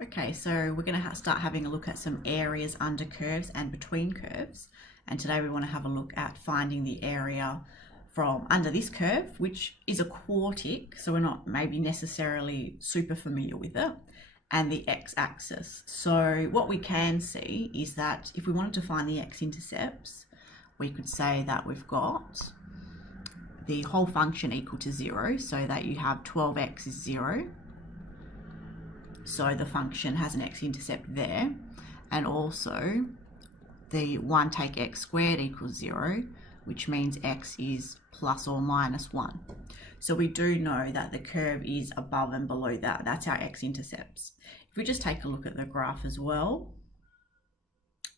Okay, so we're going to start having a look at some areas under curves and between curves. And today we want to have a look at finding the area from under this curve, which is a quartic, so we're not maybe necessarily super familiar with it, and the x-axis. So what we can see is that if we wanted to find the x-intercepts, we could say that we've got the whole function equal to 0, so that you have 12x is 0. So the function has an x-intercept there, and also the 1 take x squared equals 0, which means x is plus or minus 1. So we do know that the curve is above and below that. That's our x-intercepts. If we just take a look at the graph as well,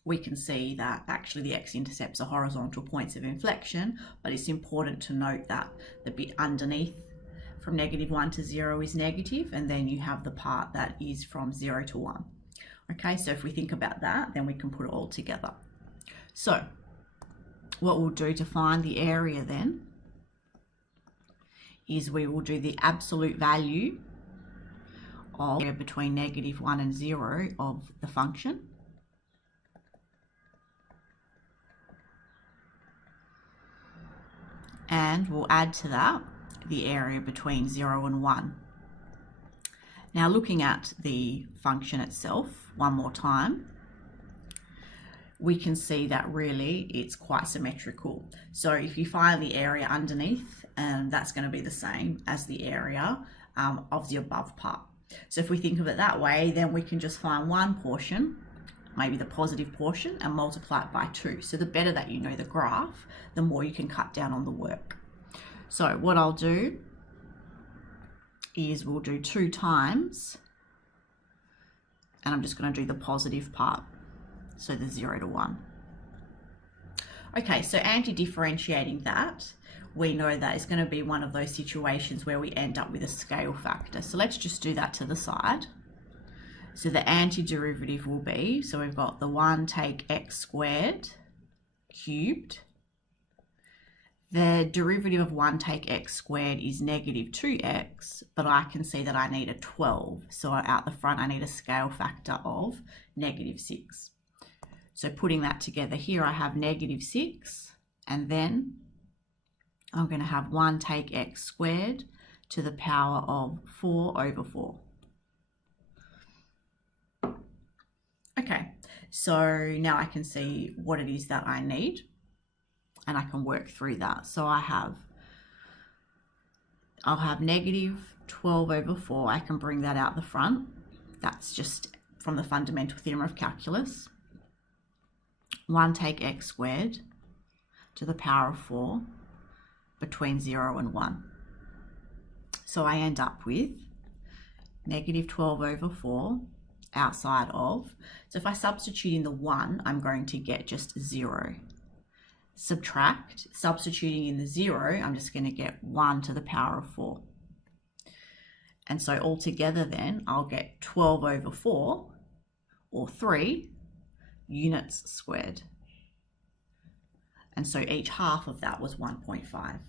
we can see that actually the x-intercepts are horizontal points of inflection, but it's important to note that the bit underneath from -1 to 0 is negative, and then you have the part that is from 0 to 1. Okay, so if we think about that, then we can put it all together. So what we'll do to find the area then is we will do the absolute value of between -1 and 0 of the function. And we'll add to that the area between 0 and 1. Now looking at the function itself one more time, we can see that really it's quite symmetrical. So if you find the area underneath, that's going to be the same as the area of the above part. So if we think of it that way, then we can just find one portion, maybe the positive portion, and multiply it by 2. So the better that you know the graph, the more you can cut down on the work. So what I'll do is we'll do 2 times, and I'm just going to do the positive part, so the 0 to 1. Okay, so anti-differentiating that, we know that it's going to be one of those situations where we end up with a scale factor. So let's just do that to the side. So the antiderivative will be, so we've got the 1 take x squared cubed. The derivative of 1 take x squared is -2x, but I can see that I need a 12. So out the front, I need a scale factor of -6. So putting that together here, I have -6, and then I'm going to have 1 take x squared to the power of 4 over 4. Okay, so now I can see what it is that I need, and I can work through that. So I'll have -12 over 4. I can bring that out the front. That's just from the fundamental theorem of calculus. 1 take x squared to the power of 4 between 0 and 1. So I end up with -12 over 4 outside of, so if I substitute in the 1, I'm going to get just 0. Subtract, substituting in the 0, I'm just going to get 1 to the power of 4. And so altogether then, I'll get 12 over 4, or 3, units squared. And so each half of that was 1.5.